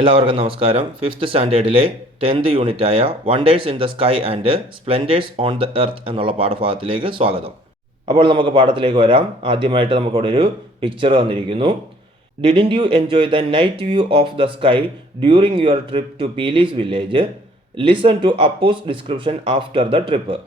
എല്ലാവർക്കും നമസ്കാരം. ഫിഫ്ത്ത് സ്റ്റാൻഡേർഡിലെ 10th യൂണിറ്റായ wonders in the sky and splendours on the earth എന്നുള്ള പാഠഭാഗത്തിലേക്ക് സ്വാഗതം. അപ്പോൾ നമുക്ക് പാഠത്തിലേക്ക് വരാം. ആദ്യമായിട്ട് നമുക്കവിടെ ഒരു പിക്ചർ തന്നിരിക്കുന്നു. Didn't you enjoy the night view of the sky during your trip to Peeli's village? Listen to Appu's description after the trip.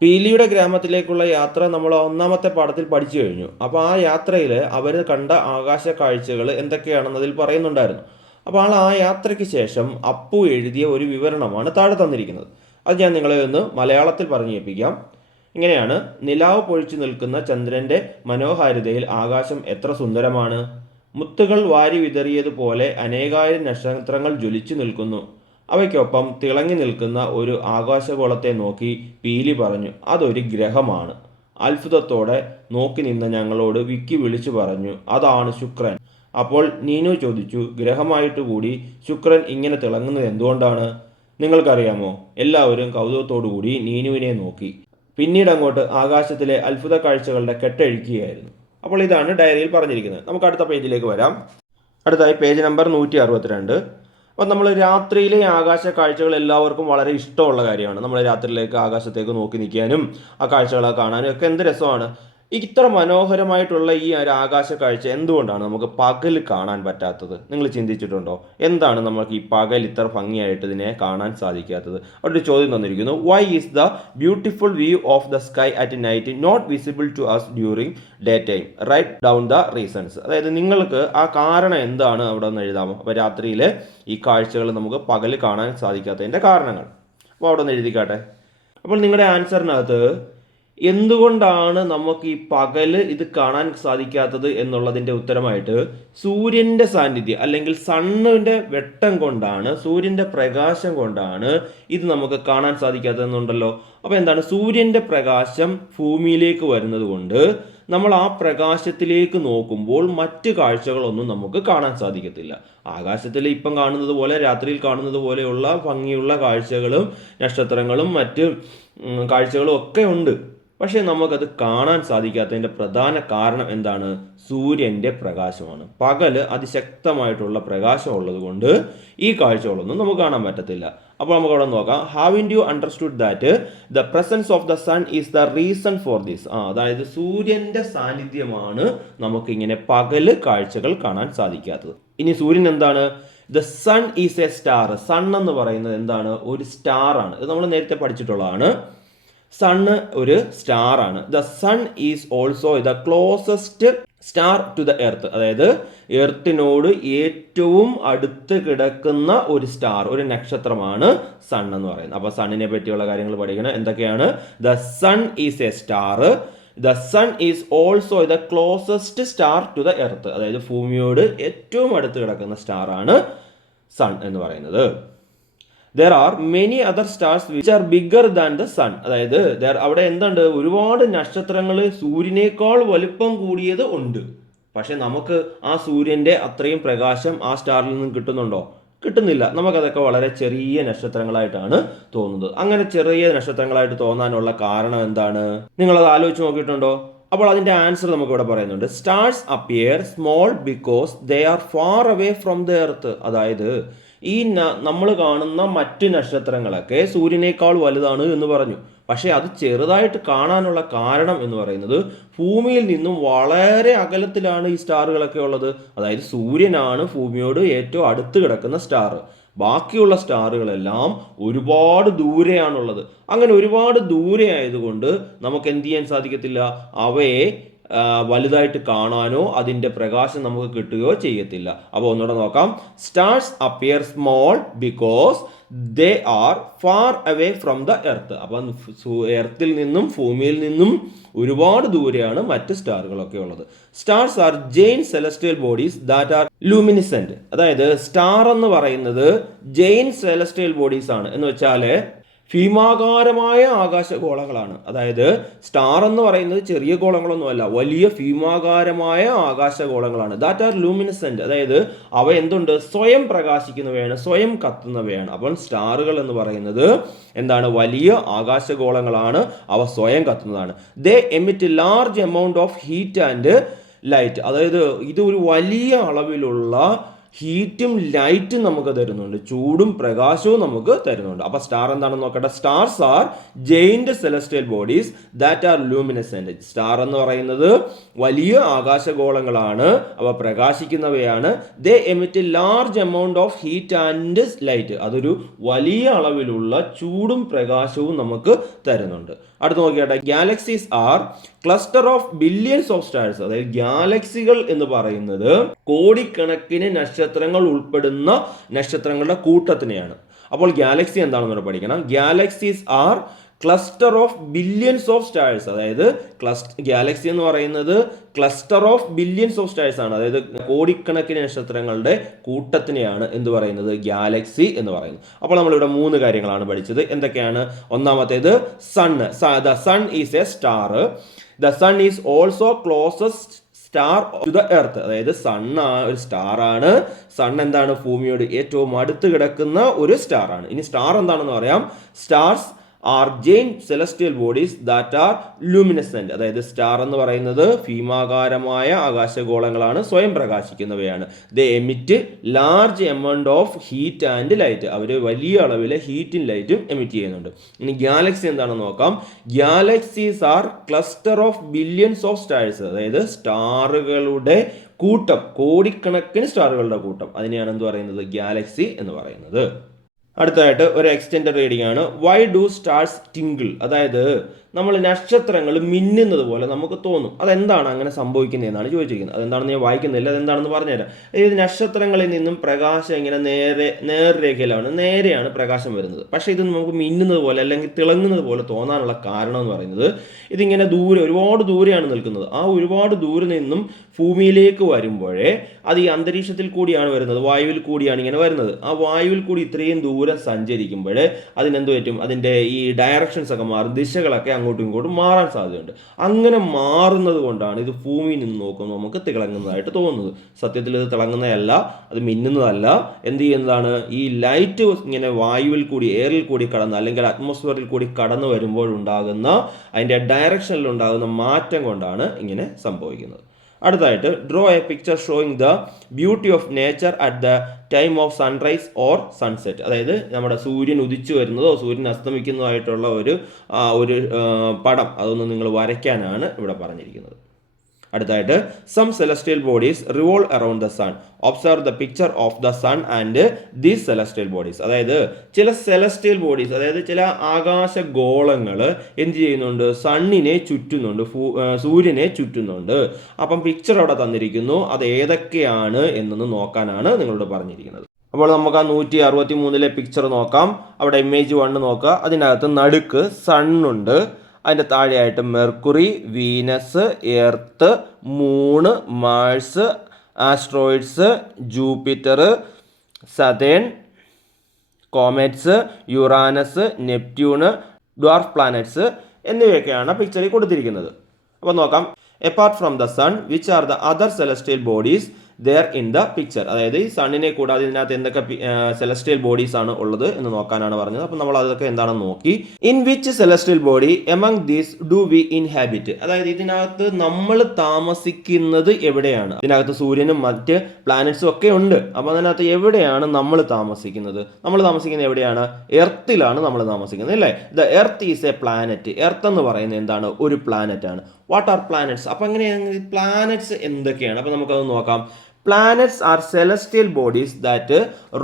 പീലിയുടെ ഗ്രാമത്തിലേക്കുള്ള യാത്ര നമ്മൾ ഒന്നാമത്തെ പാഠത്തിൽ പഠിച്ചു കഴിഞ്ഞു. അപ്പോൾ ആ യാത്രയിൽ അവർ കണ്ട ആകാശ കാഴ്ചകൾ എന്തൊക്കെയാണെന്നതിൽ പറയുന്നുണ്ടായിരുന്നു. അപ്പോൾ ആ യാത്രയ്ക്ക് ശേഷം അപ്പു എഴുതിയ ഒരു വിവരണമാണ് താഴെ തന്നിരിക്കുന്നത്. അത് ഞാൻ നിങ്ങളെ ഒന്ന് മലയാളത്തിൽ പറഞ്ഞു കേൾപ്പിക്കാം. ഇങ്ങനെയാണ്: നിലാവ് പൊഴിച്ചു നിൽക്കുന്ന ചന്ദ്രൻ്റെ മനോഹാരിതയിൽ ആകാശം എത്ര സുന്ദരമാണ്. മുത്തുകൾ വാരി വിതറിയതുപോലെ അനേകായിരം നക്ഷത്രങ്ങൾ ജ്വലിച്ചു നിൽക്കുന്നു. അവയ്ക്കൊപ്പം തിളങ്ങി നിൽക്കുന്ന ഒരു ആകാശഗോളത്തെ നോക്കി പീലി പറഞ്ഞു, അതൊരു ഗ്രഹമാണ്. അത്ഭുതത്തോടെ നോക്കി നിന്ന ഞങ്ങളോട് വിക്കി വിളിച്ചു പറഞ്ഞു, അതാണ് ശുക്രൻ. അപ്പോൾ നീനു ചോദിച്ചു, ഗ്രഹമായിട്ട് കൂടി ശുക്രൻ ഇങ്ങനെ തിളങ്ങുന്നത് എന്തുകൊണ്ടാണ്? നിങ്ങൾക്കറിയാമോ? എല്ലാവരും കൗതുകത്തോടു കൂടി നീനുവിനെ നോക്കി. പിന്നീട് അങ്ങോട്ട് ആകാശത്തിലെ അത്ഭുത കാഴ്ചകളുടെ കെട്ടഴിക്കുകയായിരുന്നു. അപ്പോൾ ഇതാണ് ഡയറിയിൽ പറഞ്ഞിരിക്കുന്നത്. നമുക്ക് അടുത്ത പേജിലേക്ക് വരാം. അടുത്തായി പേജ് നമ്പർ 162. അപ്പോൾ നമ്മൾ രാത്രിയിലെ ആകാശ കാഴ്ചകൾ എല്ലാവർക്കും വളരെ ഇഷ്ടമുള്ള കാര്യമാണ്. നമ്മൾ രാത്രിയിലേക്ക് ആകാശത്തേക്ക് നോക്കി നിൽക്കാനും ആ കാഴ്ചകളൊക്കെ കാണാനും ഒക്കെ എന്ത് രസമാണ്. ഇത്ര മനോഹരമായിട്ടുള്ള ഈ ഒരു ആകാശ കാഴ്ച എന്തുകൊണ്ടാണ് നമുക്ക് പകൽ കാണാൻ പറ്റാത്തത്? നിങ്ങൾ ചിന്തിച്ചിട്ടുണ്ടോ? എന്താണ് നമുക്ക് ഈ പകൽ ഇത്ര ഭംഗിയായിട്ട് ഇതിനെ കാണാൻ സാധിക്കാത്തത്? അവിടെ ഒരു ചോദ്യം തന്നിരിക്കുന്നു. Why is the beautiful view of the sky at night not visible to us during day time? Write down the reasons. അതായത് നിങ്ങൾക്ക് ആ കാരണം എന്താണ് അവിടെ നിന്ന് എഴുതാമോ? അപ്പോൾ രാത്രിയിൽ ഈ കാഴ്ചകൾ നമുക്ക് പകൽ കാണാൻ സാധിക്കാത്തതിൻ്റെ കാരണങ്ങൾ അപ്പോൾ അവിടെ നിന്ന് എഴുതിക്കാട്ടെ. അപ്പോൾ നിങ്ങളുടെ ആൻസറിനകത്ത് എന്തുകൊണ്ടാണ് നമുക്ക് ഈ പകല് ഇത് കാണാൻ സാധിക്കാത്തത് എന്നുള്ളതിൻ്റെ ഉത്തരമായിട്ട് സൂര്യൻ്റെ സാന്നിധ്യം അല്ലെങ്കിൽ സണ്ണിൻ്റെ വെട്ടം കൊണ്ടാണ്, സൂര്യൻ്റെ പ്രകാശം കൊണ്ടാണ് ഇത് നമുക്ക് കാണാൻ സാധിക്കാത്തതെന്നുണ്ടല്ലോ. അപ്പോൾ എന്താണ്? സൂര്യൻ്റെ പ്രകാശം ഭൂമിയിലേക്ക് വരുന്നത് കൊണ്ട് നമ്മൾ ആ പ്രകാശത്തിലേക്ക് നോക്കുമ്പോൾ മറ്റ് കാഴ്ചകളൊന്നും നമുക്ക് കാണാൻ സാധിക്കത്തില്ല. ആകാശത്തിൽ ഇപ്പം കാണുന്നത് പോലെ, രാത്രിയിൽ കാണുന്നത് പോലെയുള്ള ഭംഗിയുള്ള കാഴ്ചകളും നക്ഷത്രങ്ങളും മറ്റ് കാഴ്ചകളും ഒക്കെ ഉണ്ട്. പക്ഷേ നമുക്കത് കാണാൻ സാധിക്കാത്തതിൻ്റെ പ്രധാന കാരണം എന്താണ്? സൂര്യൻ്റെ പ്രകാശമാണ്. പകല് അതിശക്തമായിട്ടുള്ള പ്രകാശം ഉള്ളത് കൊണ്ട് ഈ കാഴ്ചകളൊന്നും നമുക്ക് കാണാൻ പറ്റത്തില്ല. അപ്പോൾ നമുക്ക് അവിടെ നോക്കാം. Haven't you understood that the presence of the sun is the reason for this? അതായത് സൂര്യൻ്റെ സാന്നിധ്യമാണ് നമുക്കിങ്ങനെ പകല് കാഴ്ചകൾ കാണാൻ സാധിക്കാത്തത്. ഇനി സൂര്യൻ എന്താണ്? The sun is a star. Sun എന്ന് പറയുന്നത് എന്താണ്? ഒരു സ്റ്റാർ ആണ്. ഇത് നമ്മൾ നേരത്തെ പഠിച്ചിട്ടുള്ളതാണ്. സണ്ണ് ഒരു സ്റ്റാർ ആണ്. The sun is also the closest star to the earth. അതായത് എർത്തിനോട് ഏറ്റവും അടുത്ത് കിടക്കുന്ന ഒരു സ്റ്റാർ, ഒരു നക്ഷത്രമാണ് സൺ എന്ന് പറയുന്നത്. അപ്പോൾ സണ്ണിനെ പറ്റിയുള്ള കാര്യങ്ങൾ പഠിക്കണം. എന്തൊക്കെയാണ്? The sun is a star. The sun is also the closest star to the earth. അതായത് ഭൂമിയോട് ഏറ്റവും അടുത്ത് കിടക്കുന്ന സ്റ്റാർ ആണ് സൺ എന്ന് പറയുന്നത്. There are many other stars which are bigger than the sun. അതായത് അവിടെ എന്തുണ്ട്? ഒരുപാട് നക്ഷത്രങ്ങൾ സൂര്യനേക്കാൾ വലുപ്പം കൂടിയത് ഉണ്ട്. പക്ഷെ നമുക്ക് ആ സൂര്യൻ്റെ അത്രയും പ്രകാശം ആ സ്റ്റാറിൽ നിന്നും കിട്ടുന്നുണ്ടോ? കിട്ടുന്നില്ല. നമുക്കതൊക്കെ വളരെ ചെറിയ നക്ഷത്രങ്ങളായിട്ടാണ് തോന്നുന്നത്. അങ്ങനെ ചെറിയ നക്ഷത്രങ്ങളായിട്ട് തോന്നാനുള്ള കാരണം എന്താണ്? നിങ്ങളത് ആലോചിച്ച് നോക്കിയിട്ടുണ്ടോ? അപ്പോൾ അതിൻ്റെ ആൻസർ നമുക്കിവിടെ പറയുന്നുണ്ട്. Stars appear small because they are far away from the earth. അതായത് ഈ നമ്മൾ കാണുന്ന മറ്റ് നക്ഷത്രങ്ങളൊക്കെ സൂര്യനേക്കാൾ വലുതാണ് എന്ന് പറഞ്ഞു. പക്ഷേ അത് ചെറുതായിട്ട് കാണാനുള്ള കാരണം എന്ന് പറയുന്നത് ഭൂമിയിൽ നിന്നും വളരെ അകലത്തിലാണ് ഈ സ്റ്റാറുകളൊക്കെ ഉള്ളത്. അതായത് സൂര്യനാണ് ഭൂമിയോട് ഏറ്റവും അടുത്ത് കിടക്കുന്ന സ്റ്റാർ. ബാക്കിയുള്ള സ്റ്റാറുകളെല്ലാം ഒരുപാട് ദൂരെയാണുള്ളത്. അങ്ങനെ ഒരുപാട് ദൂരെ ആയതുകൊണ്ട് നമുക്ക് എന്ത് ചെയ്യാൻ സാധിക്കത്തില്ല? അവയെ വലുതായിട്ട് കാണാനോ അതിൻ്റെ പ്രകാശം നമുക്ക് കിട്ടുകയോ ചെയ്യത്തില്ല. അപ്പോൾ ഒന്നുകൂടെ നോക്കാം. Stars appear small because they are far away from the earth. അപ്പം എർത്തിൽ നിന്നും ഭൂമിയിൽ നിന്നും ഒരുപാട് ദൂരെയാണ് മറ്റ് സ്റ്റാറുകളൊക്കെ ഉള്ളത്. Stars are giant celestial bodies that are luminescent. അതായത് സ്റ്റാർ എന്ന് പറയുന്നത് ജെയിൻ സെലസ്റ്റിയൽ ബോഡീസ് ആണ്. എന്ന് വെച്ചാൽ ഭീമാകാരമായ ആകാശഗോളങ്ങളാണ്. അതായത് സ്റ്റാർ എന്ന് പറയുന്നത് ചെറിയ ഗോളങ്ങളൊന്നുമല്ല, വലിയ ഭീമാകാരമായ ആകാശഗോളങ്ങളാണ്. That are luminescent. അതായത് അവ എന്തുണ്ട്? സ്വയം പ്രകാശിക്കുന്നവയാണ്, സ്വയം കത്തുന്നവയാണ്. അപ്പോൾ സ്റ്റാറുകൾ എന്ന് പറയുന്നത് എന്താണ്? വലിയ ആകാശഗോളങ്ങളാണ്. അവ സ്വയം കത്തുന്നതാണ്. They emit large amount of heat and light. അതായത് ഇത് ഒരു വലിയ അളവിലുള്ള ഹീറ്റും ലൈറ്റും നമുക്ക് തരുന്നുണ്ട്, ചൂടും പ്രകാശവും നമുക്ക് തരുന്നുണ്ട്. അപ്പോൾ സ്റ്റാർ എന്താണെന്ന് നോക്കട്ടെ. Stars are giant celestial bodies that are luminescent. Star എന്ന് പറയുന്നത് വലിയ ആകാശഗോളങ്ങളാണ്, അവ പ്രകാശിക്കുന്നവയാണ്. They emit large amount of heat and light. അതൊരു വലിയ അളവിലുള്ള ചൂടും പ്രകാശവും നമുക്ക് തരുന്നുണ്ട്. അടുത്ത് നോക്കിയാട്ടെ. Galaxies are cluster of billions of stars. അതായത് ഗാലക്സികൾ എന്ന് പറയുന്നത് കോടിക്കണക്കിന് നക്ഷത്രങ്ങൾ ഉൾപ്പെടുന്ന നക്ഷത്രങ്ങളുടെ കൂട്ടത്തിനെയാണ്. അപ്പോൾ ഗാലക്സി എന്താണെന്ന് പഠിക്കണം. Galaxies are cluster of billions of stars. അതായത് ഗാലക്സി എന്ന് പറയുന്നത് cluster of billions of stars ആണ്. അതായത് കോടിക്കണക്കിന് നക്ഷത്രങ്ങളുടെ കൂട്ടത്തിനെയാണ് എന്ത് പറയുന്നത്, ഗാലക്സി എന്ന് പറയുന്നത്. അപ്പോൾ നമ്മളിവിടെ 3 കാര്യങ്ങളാണ് പഠിച്ചത്. എന്തൊക്കെയാണ്? ഒന്നാമത്തേത് sun. The sun is a star. The sun is also closest star to the earth. അതായത് സൺ ഒരു സ്റ്റാർ ആണ്. സൺ എന്താണ്? ഭൂമിയോട് ഏറ്റവും അടുത്ത് കിടക്കുന്ന ഒരു സ്റ്റാർ ആണ്. ഇനി സ്റ്റാർ എന്താണെന്ന് പറയാം. Stars are giant celestial bodies that are luminescent. അതായത് സ്റ്റാർ എന്ന് പറയുന്നത് ഭീമാകാരമായ ആകാശഗോളങ്ങളാണ്, സ്വയം പ്രകാശിക്കുന്നവയാണ്. They emit large amount of heat and light. അവർ വലിയ അളവിലെ ഹീറ്റും ലൈറ്റും എമിറ്റ് ചെയ്യുന്നുണ്ട്. ഇനി ഗാലക്സി എന്താണെന്ന് നോക്കാം. Galaxies are cluster of billions of stars. അതായത് സ്റ്റാറുകളുടെ കൂട്ടം, കോടിക്കണക്കിന് സ്റ്റാറുകളുടെ കൂട്ടം, അതിനെയാണ് എന്ത് പറയുന്നത്, ഗാലക്സി എന്ന് പറയുന്നത്. അടുത്തതായിട്ട് ഒരു എക്സ്റ്റെൻഡഡ് റീഡിംഗ് ആണ്. Why do stars twinkle? അതായത് നമ്മൾ നക്ഷത്രങ്ങൾ മിന്നുന്നത് പോലെ നമുക്ക് തോന്നും. അതെന്താണ് അങ്ങനെ സംഭവിക്കുന്നതെന്നാണ് ചോദിച്ചിരിക്കുന്നത്. അതെന്താണെന്ന് ഞാൻ വായിക്കുന്നില്ല, അതെന്താണെന്ന് പറഞ്ഞുതരാം. അതായത് നക്ഷത്രങ്ങളിൽ നിന്നും പ്രകാശം ഇങ്ങനെ നേരെയാണ് പ്രകാശം വരുന്നത്. പക്ഷേ ഇത് നമുക്ക് മിന്നുന്നത് പോലെ അല്ലെങ്കിൽ തിളങ്ങുന്നത് പോലെ തോന്നാനുള്ള കാരണം എന്ന് പറയുന്നത്, ഇതിങ്ങനെ ഒരുപാട് ദൂരെയാണ് നിൽക്കുന്നത്. ആ ഒരുപാട് ദൂരെ നിന്നും ഭൂമിയിലേക്ക് വരുമ്പോഴേ അത് ഈ അന്തരീക്ഷത്തിൽ കൂടിയാണ് വരുന്നത്, വായുവിൽ കൂടിയാണ് ഇങ്ങനെ വരുന്നത്. ആ വായുവിൽ കൂടി ഇത്രയും ദൂരം സഞ്ചരിക്കുമ്പോൾ അതിനെന്ത് പറ്റും, അതിൻ്റെ ഈ ഡയറക്ഷൻസ് ഒക്കെ മാറും, ദിശകളൊക്കെ അങ്ങോട്ടും ഇങ്ങോട്ടും മാറാൻ സാധ്യതയുണ്ട്. അങ്ങനെ മാറുന്നത് കൊണ്ടാണ് ഇത് ഭൂമിയിൽ നിന്ന് നോക്കുമ്പോൾ നമുക്ക് തിളങ്ങുന്നതായിട്ട് തോന്നുന്നത്. സത്യത്തിൽ ഇത് തിളങ്ങുന്നതല്ല, അത് മിന്നുന്നതല്ല. എന്ത് ചെയ്യുന്നതാണ്, ഈ ലൈറ്റ് ഇങ്ങനെ വായുവിൽ കൂടി, എയറിൽ കൂടി കടന്ന് അല്ലെങ്കിൽ അറ്റ്മോസ്ഫിയറിൽ കൂടി കടന്നു വരുമ്പോഴുണ്ടാകുന്ന അതിൻ്റെ ഡയറക്ഷനിൽ ഉണ്ടാകുന്ന മാറ്റം കൊണ്ടാണ് ഇങ്ങനെ സംഭവിക്കുന്നത്. അടുത്തായിട്ട് draw A picture showing the beauty of nature at the time of sunrise or sunset. അതായത് നമ്മുടെ സൂര്യൻ ഉദിച്ചു വരുന്നതോ സൂര്യൻ അസ്തമിക്കുന്നതായിട്ടുള്ള ഒരു പടം, അതൊന്ന് നിങ്ങൾ വരയ്ക്കാനാണ് ഇവിടെ പറഞ്ഞിരിക്കുന്നത്. അടുത്തായിട്ട് some celestial bodies revolve around the sun. Observe the picture of the sun and these celestial bodies. അതായത് ചില സെലസ്റ്റിയൽ ബോഡീസ്, അതായത് ചില ആകാശഗോളങ്ങൾ എന്ത് ചെയ്യുന്നുണ്ട്, സണ്ണിനെ ചുറ്റുന്നുണ്ട്, സൂര്യനെ ചുറ്റുന്നുണ്ട്. അപ്പം പിക്ചർ അവിടെ തന്നിരിക്കുന്നു, അത് ഏതൊക്കെയാണ് എന്നൊന്ന് നോക്കാനാണ് നിങ്ങളോട് പറഞ്ഞിരിക്കുന്നത്. അപ്പോൾ നമുക്ക് ആ 163 പിക്ചർ നോക്കാം. അവിടെ ഇമേജ് 1 നോക്കുക. അതിനകത്ത് നടുക്ക് സണ്ണുണ്ട്, അതിൻ്റെ താഴെയായിട്ട് Mercury, Venus, Earth, moon, Mars, asteroids, Jupiter, Saturn, comets, Uranus, Neptune, dwarf planets എന്നിവയൊക്കെയാണ് പിക്ചറിൽ കൊടുത്തിരിക്കുന്നത്. അപ്പോൾ നോക്കാം. Apart from the sun which are the other celestial bodies there in the picture. അതായത് ഈ സണ്ണിനെ കൂടാതെ ഇതിനകത്ത് എന്തൊക്കെ സെലസ്റ്റിയൽ ബോഡീസ് ആണ് ഉള്ളത് എന്ന് നോക്കാനാണ് പറഞ്ഞത്. അപ്പോൾ നമ്മൾ അതൊക്കെ എന്താണെന്ന് നോക്കി. In which celestial body among these do we inhabit. അതായത് ഇതിനകത്ത് നമ്മൾ താമസിക്കുന്നത് എവിടെയാണ്? ഇതിനകത്ത് സൂര്യനും മറ്റ് പ്ലാനറ്റ്സും ഒക്കെ ഉണ്ട്. അപ്പോൾ അതിനകത്ത് എവിടെയാണ് നമ്മൾ താമസിക്കുന്നത്? നമ്മൾ താമസിക്കുന്നത് എവിടെയാണ്? എർത്തിലാണ് നമ്മൾ താമസിക്കുന്നത്, അല്ലേ? The earth is A planet. Earth എന്ന് പറയുന്നത് എന്താണ്? ഒരു പ്ലാനറ്റ് ആണ്. What are planets? അപ്പം എങ്ങനെയാണ് പ്ലാനറ്റ്സ് എന്തൊക്കെയാണ്? അപ്പം നമുക്കത് നോക്കാം. Planets are celestial bodies that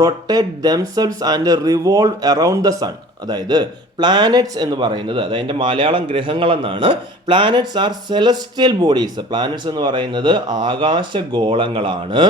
rotate themselves and revolve around the sun. അതായത് പ്ലാനറ്റ്സ് എന്ന് പറയുന്നത്, അതായത് മലയാളം ഗ്രഹങ്ങൾ എന്നാണ്. Planets are celestial bodies. Planets എന്ന് പറയുന്നത് ആകാശഗോളങ്ങളാണ്.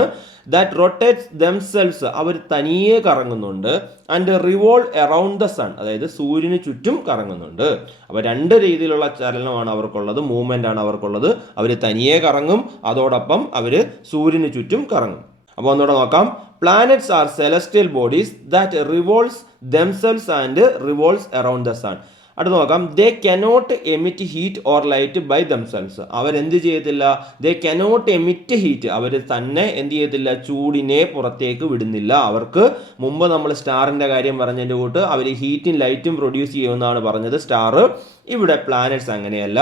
ദാറ്റ് റൊട്ടേറ്റ്സ് ദംസെൽസ്, അവർ തനിയെ കറങ്ങുന്നുണ്ട്. And revolve around the sun, അതായത് സൂര്യന് ചുറ്റും കറങ്ങുന്നുണ്ട്. അപ്പോൾ 2 രീതിയിലുള്ള ചലനമാണ് അവർക്കുള്ളത്, മൂവ്മെൻ്റ് ആണ് അവർക്കുള്ളത്. അവർ തനിയെ കറങ്ങും, അതോടൊപ്പം അവർ സൂര്യന് ചുറ്റും കറങ്ങും. അപ്പോൾ ഒന്നുകൂടെ നോക്കാം. Planets are celestial bodies that revolves themselves and revolves around the sun. അടുത്ത് നോക്കാം. They cannot emit heat or light by themselves. അവരെന്ത് ചെയ്യത്തില്ല? ദേ കനോട്ട് എമിറ്റ് ഹീറ്റ്, അവർ തന്നെ എന്ത് ചെയ്യത്തില്ല? ചൂടിനെ പുറത്തേക്ക് വിടുന്നില്ല. അവർക്ക് മുമ്പ് നമ്മൾ സ്റ്റാറിൻ്റെ കാര്യം പറഞ്ഞതിൻ്റെ കൂട്ട് അവർ ഹീറ്റും ലൈറ്റും പ്രൊഡ്യൂസ് ചെയ്യുമെന്നാണ് പറഞ്ഞത്. സ്റ്റാർ ഇവിടെ പ്ലാനറ്റ്സ് അങ്ങനെയല്ല.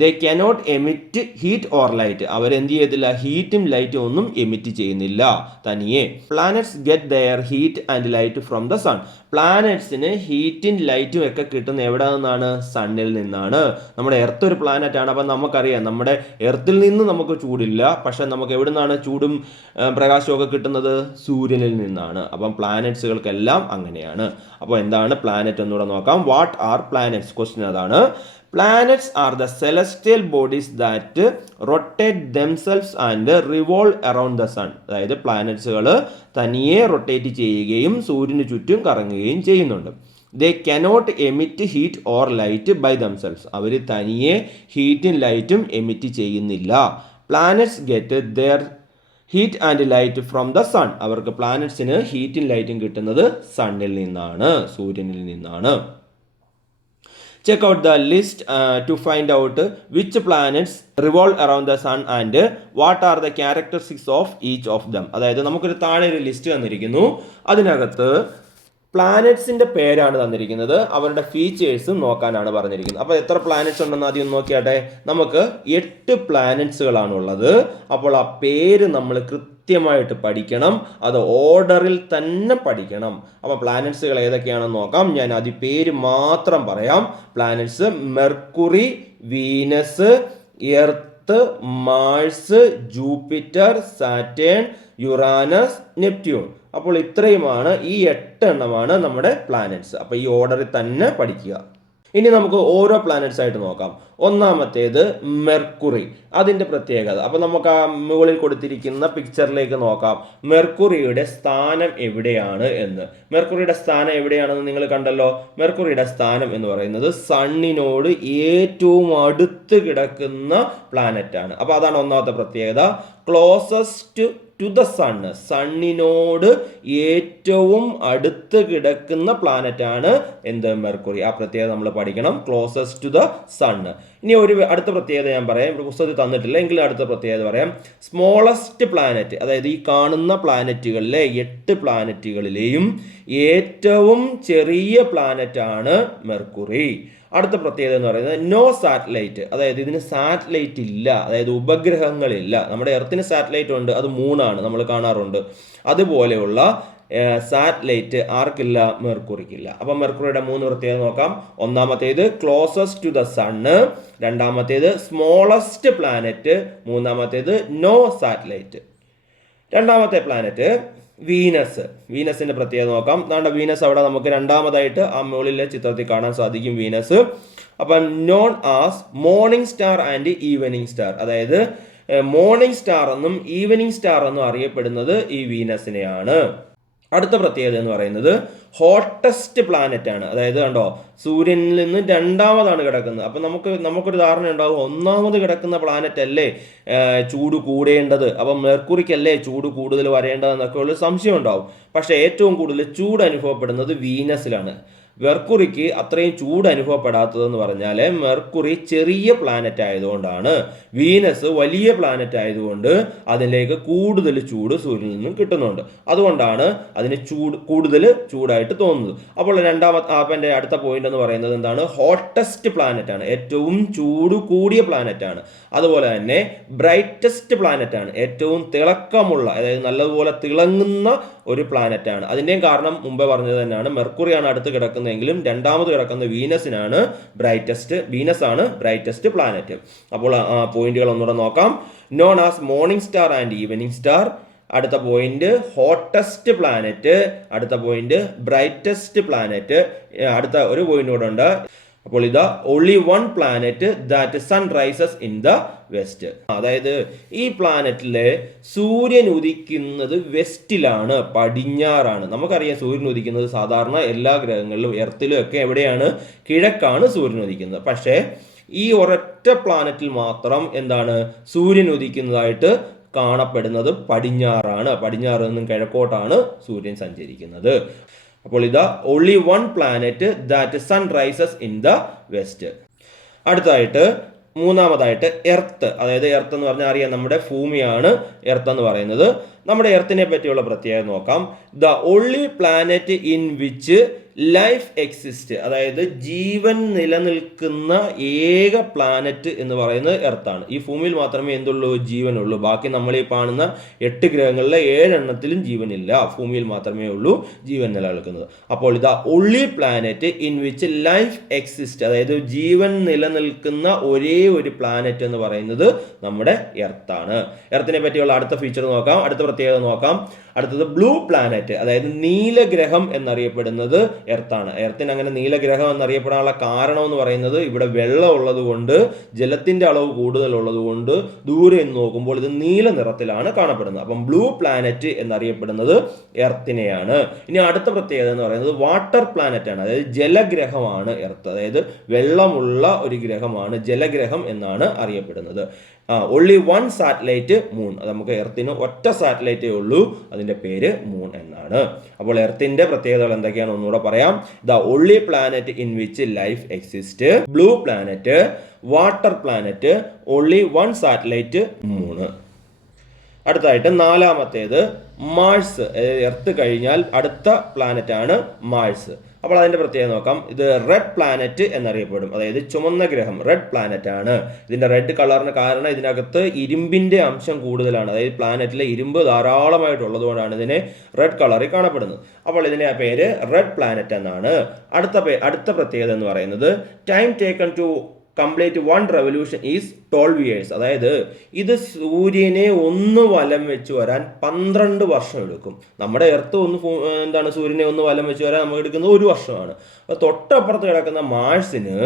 They cannot emit heat or light. അവരെന്ത് ചെയ്യത്തില്ല, ഹീറ്റും ലൈറ്റും ഒന്നും എമിറ്റ് ചെയ്യുന്നില്ല തനിയെ. Planets get their heat and light from the sun. പ്ലാനറ്റ്സിന് ഹീറ്റും ലൈറ്റും ഒക്കെ കിട്ടുന്ന എവിടെ നിന്നാണ്? സണ്ണിൽ നിന്നാണ്. നമ്മുടെ എർത്ത് ഒരു പ്ലാനറ്റ് ആണ്. അപ്പം നമുക്കറിയാം നമ്മുടെ എർത്തിൽ നിന്ന് നമുക്ക് ചൂടില്ല, പക്ഷെ നമുക്ക് എവിടെ നിന്നാണ് ചൂടും പ്രകാശവും ഒക്കെ കിട്ടുന്നത്? സൂര്യനിൽ നിന്നാണ്. അപ്പം പ്ലാനറ്റ്സുകൾക്കെല്ലാം അങ്ങനെയാണ്. അപ്പോൾ എന്താണ് പ്ലാനറ്റ് എന്നൂടെ നോക്കാം. What are planets? ക്വസ്റ്റ്യൻ അതാണ്. Planets are the celestial bodies that rotate themselves and revolve around the sun. അതായത് പ്ലാനറ്റ്സുകൾ തനിയെ റൊട്ടേറ്റ് ചെയ്യുകയും സൂര്യന് ചുറ്റും കറങ്ങുകയും ചെയ്യുന്നുണ്ട്. They cannot emit heat or light by themselves. അവർ തനിയെ ഹീറ്റും ലൈറ്റും എമിറ്റ് ചെയ്യുന്നില്ല. Planets get their heat and light from the sun. അവർക്ക് പ്ലാനറ്റ്സിന് ഹീറ്റും ലൈറ്റും കിട്ടുന്നത് സണ്ണിൽ നിന്നാണ്, സൂര്യനിൽ നിന്നാണ്. Check out the list to find out which planets revolve around the sun and what are the characteristics of each of them. അതായത് നമുക്കൊരു താഴെ ഒരു ലിസ്റ്റ് തന്നിരിക്കുന്നു. അതിനകത്ത് പ്ലാനറ്റ്സിന്റെ പേരാണ് തന്നിരിക്കുന്നത്, അവരുടെ ഫീച്ചേഴ്സും നോക്കാനാണ് പറഞ്ഞിരിക്കുന്നത്. അപ്പോൾ എത്ര പ്ലാനറ്റ്സ് ഉണ്ടെന്ന് ആദ്യം നോക്കിയാട്ടെ. നമുക്ക് 8 പ്ലാനറ്റ്സുകളാണ് ഉള്ളത്. അപ്പോൾ ആ പേര് നമ്മൾ കൃത്യമായിട്ട് പഠിക്കണം, അത് ഓർഡറിൽ തന്നെ പഠിക്കണം. അപ്പോൾ പ്ലാനറ്റ്സുകൾ ഏതൊക്കെയാണെന്ന് നോക്കാം. ഞാൻ അത് പേര് മാത്രം പറയാം. Planets Mercury, Venus, Earth, Mars, Jupiter, Saturn, Uranus, Neptune. അപ്പോൾ ഇത്രയുമാണ്, ഈ 8 എണ്ണമാണ് നമ്മുടെ പ്ലാനറ്റ്സ്. അപ്പോൾ ഈ ഓർഡറിൽ തന്നെ പഠിക്കുക. ഇനി നമുക്ക് ഓരോ പ്ലാനറ്റ്സ് ആയിട്ട് നോക്കാം. ഒന്നാമത്തേത് മെർക്കുറി. അതിൻ്റെ പ്രത്യേകത അപ്പോൾ നമുക്ക് ആ മുകളിൽ കൊടുത്തിരിക്കുന്ന പിക്ചറിലേക്ക് നോക്കാം. മെർക്കുറിയുടെ സ്ഥാനം എവിടെയാണ് എന്ന്. മെർക്കുറിയുടെ സ്ഥാനം എവിടെയാണെന്ന് നിങ്ങൾ കണ്ടല്ലോ. മെർക്കുറിയുടെ സ്ഥാനം എന്ന് പറയുന്നത് സണ്ണിനോട് ഏറ്റവും അടുത്ത് കിടക്കുന്ന പ്ലാനറ്റ് ആണ്. അപ്പോൾ അതാണ് ഒന്നാമത്തെ പ്രത്യേകത. Closest to the sun. സണ്ണിനോട് ഏറ്റവും അടുത്ത് കിടക്കുന്ന പ്ലാനറ്റ് ആണ് എന്ത്? മെർക്കുറി. ആ പ്രത്യേകത നമ്മൾ പഠിക്കണം. Closest to the sun. ഇനി ഒരു അടുത്ത പ്രത്യേകത ഞാൻ പറയാം. ഇവിടെ പുസ്തകത്തിൽ തന്നിട്ടില്ല എങ്കിലും അടുത്ത പ്രത്യേകത പറയാം. സ്മോളസ്റ്റ് പ്ലാനറ്റ്, അതായത് ഈ കാണുന്ന പ്ലാനറ്റുകളിലെ 8 പ്ലാനറ്റുകളിലെയും ഏറ്റവും ചെറിയ പ്ലാനറ്റ് ആണ് മെർക്കുറി. അടുത്ത പ്രത്യേകത എന്ന് പറയുന്നത് നോ സാറ്റലൈറ്റ്. അതായത് ഇതിന് സാറ്റലൈറ്റ് ഇല്ല, അതായത് ഉപഗ്രഹങ്ങളില്ല. നമ്മുടെ എർത്തിന് സാറ്റലൈറ്റ് ഉണ്ട്, അത് മൂണാണ്, നമ്മൾ കാണാറുണ്ട്. അതുപോലെയുള്ള സാറ്റലൈറ്റ് ആർക്കില്ല? മെർക്കുറിക്കില്ല. അപ്പം മെർക്കുറിയുടെ 3 പ്രത്യേകത നോക്കാം. ഒന്നാമത്തേത് ക്ലോസസ്റ്റ് ടു ദ സണ്ണ്, രണ്ടാമത്തേത് സ്മോളസ്റ്റ് പ്ലാനറ്റ്, മൂന്നാമത്തേത് നോ സാറ്റലൈറ്റ്. രണ്ടാമത്തെ പ്ലാനറ്റ് വീനസ്. വീനസിന്റെ പ്രത്യേകത നോക്കാം. അതാണ്ട് വീനസ് അവിടെ നമുക്ക് രണ്ടാമതായിട്ട് ആ മുകളിലെ ചിത്രത്തിൽ കാണാൻ സാധിക്കും വീനസ്. അപ്പം known as morning star and evening star. അതായത് മോർണിംഗ് സ്റ്റാർ എന്നും ഈവനിങ് സ്റ്റാർ എന്നും അറിയപ്പെടുന്നത് ഈ വീനസിനെയാണ്. അടുത്ത പ്രത്യേകത എന്ന് പറയുന്നത് ഹോട്ടസ്റ്റ് പ്ലാനറ്റ് ആണ്. അതായത് കണ്ടോ, സൂര്യനിൽ നിന്ന് രണ്ടാമതാണ് കിടക്കുന്നത്. അപ്പം നമുക്കൊരു ധാരണ ഉണ്ടാവും, ഒന്നാമത് കിടക്കുന്ന പ്ലാനറ്റ് അല്ലേ ചൂട് കൂടേണ്ടത്, അപ്പം മെർക്കുറിക്കല്ലേ ചൂട് കൂടുതൽ വരേണ്ടതെന്നൊക്കെ ഉള്ള സംശയം ഉണ്ടാവും. പക്ഷേ ഏറ്റവും കൂടുതൽ ചൂട് അനുഭവപ്പെടുന്നത് വീനസിലാണ്. മെർക്കുറിക്ക് അത്രയും ചൂട് അനുഭവപ്പെടാത്തതെന്ന് പറഞ്ഞാൽ മെർക്കുറി ചെറിയ പ്ലാനറ്റ് ആയതുകൊണ്ടാണ്. വീനസ് വലിയ പ്ലാനറ്റ് ആയതുകൊണ്ട് അതിലേക്ക് കൂടുതൽ ചൂട് സൂര്യനിൽ നിന്നും കിട്ടുന്നുണ്ട്. അതുകൊണ്ടാണ് അതിന് കൂടുതൽ ചൂടായിട്ട് തോന്നുന്നത്. അപ്പോൾ എൻ്റെ അടുത്ത പോയിന്റ് എന്ന് പറയുന്നത് എന്താണ്? ഹോട്ടസ്റ്റ് പ്ലാനറ്റ് ആണ്, ഏറ്റവും ചൂട് കൂടിയ പ്ലാനറ്റ് ആണ്. അതുപോലെ തന്നെ ബ്രൈറ്റസ്റ്റ് പ്ലാനറ്റ് ആണ്, ഏറ്റവും തിളക്കമുള്ള, അതായത് നല്ലതുപോലെ തിളങ്ങുന്ന ഒരു പ്ലാനറ്റ് ആണ്. അതിൻ്റെയും കാരണം മുമ്പേ പറഞ്ഞത് തന്നെയാണ്. മെർക്കുറിയാണ് അടുത്ത് കിടക്കുന്നതെങ്കിലും രണ്ടാമത് കിടക്കുന്ന വീനസിനാണ് വീനസ് ആണ് ബ്രൈറ്റസ്റ്റ് പ്ലാനറ്റ്. അപ്പോൾ പോയിന്റുകൾ ഒന്നുകൂടെ നോക്കാം. Known as morning star and evening star. അടുത്ത പോയിന്റ് ഹോട്ടസ്റ്റ് പ്ലാനറ്റ്. അടുത്ത പോയിന്റ് ബ്രൈറ്റസ്റ്റ് പ്ലാനറ്റ്. അടുത്ത ഒരു പോയിന്റ് കൂടെ ഉണ്ട്. അപ്പോൾ ഇതാ only one planet that sun rises in the west. അതായത് ഈ പ്ലാനറ്റിലെ സൂര്യൻ ഉദിക്കുന്നത് വെസ്റ്റിലാണ്, പടിഞ്ഞാറാണ്. നമുക്കറിയാം സൂര്യൻ ഉദിക്കുന്നത് സാധാരണ എല്ലാ ഗ്രഹങ്ങളിലും എർത്തിലും ഒക്കെ എവിടെയാണ്? കിഴക്കാണ് സൂര്യൻ ഉദിക്കുന്നത്. പക്ഷേ ഈ ഒരൊറ്റ പ്ലാനറ്റിൽ മാത്രം എന്താണ് സൂര്യൻ ഉദിക്കുന്നതായിട്ട് കാണപ്പെടുന്നത് പടിഞ്ഞാറാണ്. പടിഞ്ഞാറ് നിന്നും കിഴക്കോട്ടാണ് സൂര്യൻ സഞ്ചരിക്കുന്നത്. അപ്പോൾ ഇതാ only one planet that sun rises in the west. അടുത്തതായിട്ട് മൂന്നാമതായിട്ട് എർത്ത്. അതായത് എർത്ത് എന്ന് പറഞ്ഞാൽ അറിയാം നമ്മുടെ ഭൂമിയാണ് എർത്ത് എന്ന് പറയുന്നത്. നമ്മുടെ എർത്തിനെ പറ്റിയുള്ള പ്രത്യേകത നോക്കാം. The only planet in which life exist, അതായത് ജീവൻ നിലനിൽക്കുന്ന ഏക പ്ലാനറ്റ് എന്ന് പറയുന്നത് എർത്താണ്. ഈ ഭൂമിയിൽ മാത്രമേ എന്തുള്ളൂ, ജീവനുള്ളൂ. ബാക്കി നമ്മൾ ഈ കാണുന്ന 8 ഗ്രഹങ്ങളിലെ 7 എണ്ണത്തിലും ജീവനില്ല. ഭൂമിയിൽ മാത്രമേ ഉള്ളൂ ജീവൻ നിലനിൽക്കുന്നത്. അപ്പോൾ ഇതാ only planet in which life exist, അതായത് ജീവൻ നിലനിൽക്കുന്ന ഒരേ ഒരു പ്ലാനറ്റ് എന്ന് പറയുന്നത് നമ്മുടെ എർത്താണ്. എർത്തിനെ പറ്റിയുള്ള അടുത്ത ഫീച്ചർ നോക്കാം, അടുത്ത പ്രത്യേകത നോക്കാം. അടുത്തത് ബ്ലൂ പ്ലാനറ്റ്, അതായത് നീലഗ്രഹം എന്നറിയപ്പെടുന്നത് എർത്താണ്. എർത്തിന് അങ്ങനെ നീലഗ്രഹം എന്നറിയപ്പെടാനുള്ള കാരണം എന്ന് പറയുന്നത് ഇവിടെ വെള്ളം ഉള്ളത് കൊണ്ട്, ജലത്തിന്റെ അളവ് കൂടുതലുള്ളത് കൊണ്ട് ദൂരെ നിന്ന് നോക്കുമ്പോൾ ഇത് നീല നിറത്തിലാണ് കാണപ്പെടുന്നത്. അപ്പം ബ്ലൂ പ്ലാനറ്റ് എന്നറിയപ്പെടുന്നത് എർത്തിനെയാണ്. ഇനി അടുത്ത പ്രത്യേകത എന്ന് പറയുന്നത് വാട്ടർ പ്ലാനറ്റ് ആണ്, അതായത് ജലഗ്രഹമാണ് എർത്ത്. അതായത് വെള്ളമുള്ള ഒരു ഗ്രഹമാണ്, ജലഗ്രഹം എന്നാണ് അറിയപ്പെടുന്നത്. only one satellite മൂൺ, അത് നമുക്ക് എർത്തിന് ഒറ്റ സാറ്റലൈറ്റേ ഉള്ളൂ, അതിൻ്റെ പേര് മൂൺ എന്നാണ്. അപ്പോൾ എർത്തിന്റെ പ്രത്യേകതകൾ എന്തൊക്കെയാണ് ഒന്നുകൂടെ പറയാം. The only planet in which life exists, blue planet, water planet, only one satellite Moon. അടുത്തതായിട്ട് നാലാമത്തേത് മാഴ്സ്, എർത്ത് കഴിഞ്ഞാൽ അടുത്ത പ്ലാനറ്റ് ആണ് മാഴ്സ്. അപ്പോൾ അതിൻ്റെ പ്രത്യേകത നോക്കാം. ഇത് റെഡ് പ്ലാനറ്റ് എന്നറിയപ്പെടും, അതായത് ചുമന്ന ഗ്രഹം, റെഡ് പ്ലാനറ്റ് ആണ്. ഇതിൻ്റെ റെഡ് കളറിന് കാരണം ഇതിനകത്ത് ഇരുമ്പിൻ്റെ അംശം കൂടുതലാണ്, അതായത് പ്ലാനറ്റിലെ ഇരുമ്പ് ധാരാളമായിട്ടുള്ളത് കൊണ്ടാണ് ഇതിനെ റെഡ് കളറിൽ കാണപ്പെടുന്നത്. അപ്പോൾ ഇതിൻ്റെ പേര് റെഡ് പ്ലാനറ്റ് എന്നാണ്. അടുത്ത പ്രത്യേകത എന്ന് പറയുന്നത് time taken to complete 1 revolution is 12 years, അതായത് ഇത് സൂര്യനെ ഒന്ന് വലം വെച്ച് വരാൻ 12 വർഷം എടുക്കും. നമ്മുടെ എർത്ത് സൂര്യനെ ഒന്ന് വലം വെച്ച് വരാൻ നമുക്ക് എടുക്കുന്നത് 1 വർഷമാണ്. അപ്പോൾ തൊട്ടപ്പുറത്ത് കിടക്കുന്ന മാഴ്സിന്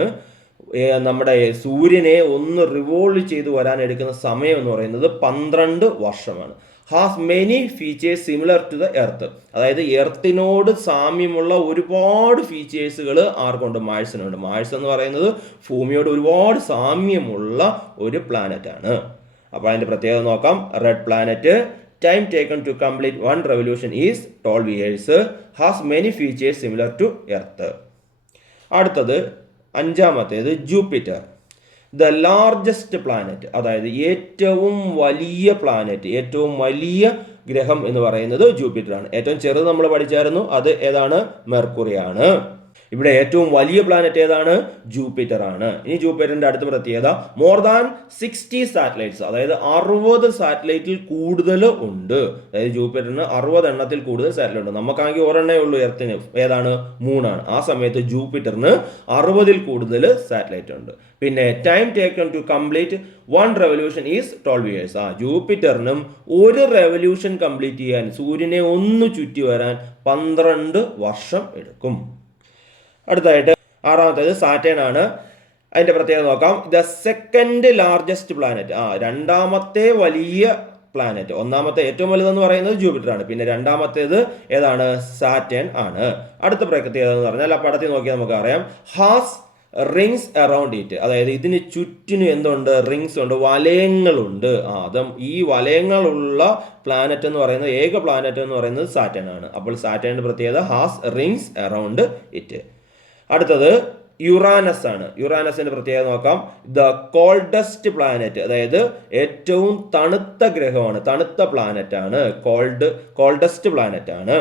നമ്മുടെ സൂര്യനെ ഒന്ന് റിവോൾവ് ചെയ്ത് വരാൻ എടുക്കുന്ന സമയം എന്ന് പറയുന്നത് 12 വർഷമാണ്. Has many features similar to the earth, അതായത് എർത്തിനോട് സാമ്യമുള്ള ഒരുപാട് ഫീച്ചേഴ്സുകൾ ആർക്കുണ്ട്, മാഴ്സിനുണ്ട്. മാഴ്സ് എന്ന് പറയുന്നത് ഭൂമിയോട് ഒരുപാട് സാമ്യമുള്ള ഒരു പ്ലാനറ്റ് ആണ്. അപ്പോൾ അതിൻ്റെ പ്രത്യേകത നോക്കാം. Red planet, time taken to complete 1 revolution is 12 years, has many features similar to earth. അടുത്തത് അഞ്ചാമത്തേത് ജൂപ്പിറ്റർ, ദ ലാർജസ്റ്റ് പ്ലാനറ്റ്, അതായത് ഏറ്റവും വലിയ പ്ലാനറ്റ്, ഏറ്റവും വലിയ ഗ്രഹം എന്ന് പറയുന്നത് ജൂപ്പിറ്റർ ആണ്. ഏറ്റവും ചെറുത് നമ്മൾ പഠിച്ചായിരുന്നു, അത് ഏതാണ്, മെർക്കുറിയാണ്. ഇവിടെ ഏറ്റവും വലിയ പ്ലാനറ്റ് ഏതാണ്, ജൂപ്പിറ്റർ ആണ്. ഇനി ജൂപ്പിറ്ററിന്റെ അടുത്ത പ്രത്യേകത മോർ ദാൻ 60 സാറ്റലൈറ്റ്സ്, അതായത് 60 സാറ്റലൈറ്റിൽ കൂടുതൽ ഉണ്ട്. അതായത് ജൂപ്പിറ്ററിന് 60 എണ്ണത്തിൽ കൂടുതൽ സാറ്റലൈറ്റ് ഉണ്ട്. നമുക്കാണെങ്കിൽ ഒരെണ്ണേ ഉള്ളൂ എർത്തിന്, ഏതാണ്, മൂണാണ്. ആ സമയത്ത് ജൂപ്പിറ്ററിന് 60 കൂടുതൽ സാറ്റലൈറ്റ് ഉണ്ട്. പിന്നെ time taken to complete 1 revolution is 12 years. ജൂപ്പിറ്ററിനും 1 revolution കംപ്ലീറ്റ് ചെയ്യാൻ, സൂര്യനെ ഒന്ന് ചുറ്റി വരാൻ 12 വർഷം എടുക്കും. അടുത്തതായിട്ട് ആറാമത്തേത് സാറ്റേൺ ആണ്. അതിൻ്റെ പ്രത്യേകത നോക്കാം. ദ സെക്കൻഡ് ലാർജസ്റ്റ് പ്ലാനറ്റ്, രണ്ടാമത്തെ വലിയ പ്ലാനറ്റ്. ഒന്നാമത്തെ ഏറ്റവും വലുതെന്ന് പറയുന്നത് ജൂപ്പിറ്റർ ആണ്. പിന്നെ രണ്ടാമത്തേത് ഏതാണ്, സാറ്റേൺ ആണ്. അടുത്ത പ്രത്യേകത എന്ന് പറഞ്ഞാൽ ആ പടത്തിൽ നോക്കിയാൽ നമുക്ക് അറിയാം, ഹാസ് റിങ്സ് അറൗണ്ട് ഇറ്റ്, അതായത് ഇതിന് ചുറ്റിനും എന്തുണ്ട്, റിങ്സ് ഉണ്ട്, വലയങ്ങളുണ്ട്. ഈ വലയങ്ങളുള്ള പ്ലാനറ്റ് എന്ന് പറയുന്നത്, ഏക പ്ലാനറ്റ് എന്ന് പറയുന്നത് സാറ്റേൺ ആണ്. അപ്പോൾ സാറ്റേണിന്റെ പ്രത്യേകത ഹാസ് റിങ്സ് അറൗണ്ട് ഇറ്റ്. അടുത്തത് യുറാനസ് ആണ്. യുറാനസിന്റെ പ്രത്യേകത നോക്കാം. ദ കോൾഡസ്റ്റ് പ്ലാനറ്റ്, അതായത് ഏറ്റവും തണുത്ത ഗ്രഹമാണ്, തണുത്ത പ്ലാനറ്റ് ആണ്, കോൾഡസ്റ്റ് പ്ലാനറ്റ് ആണ്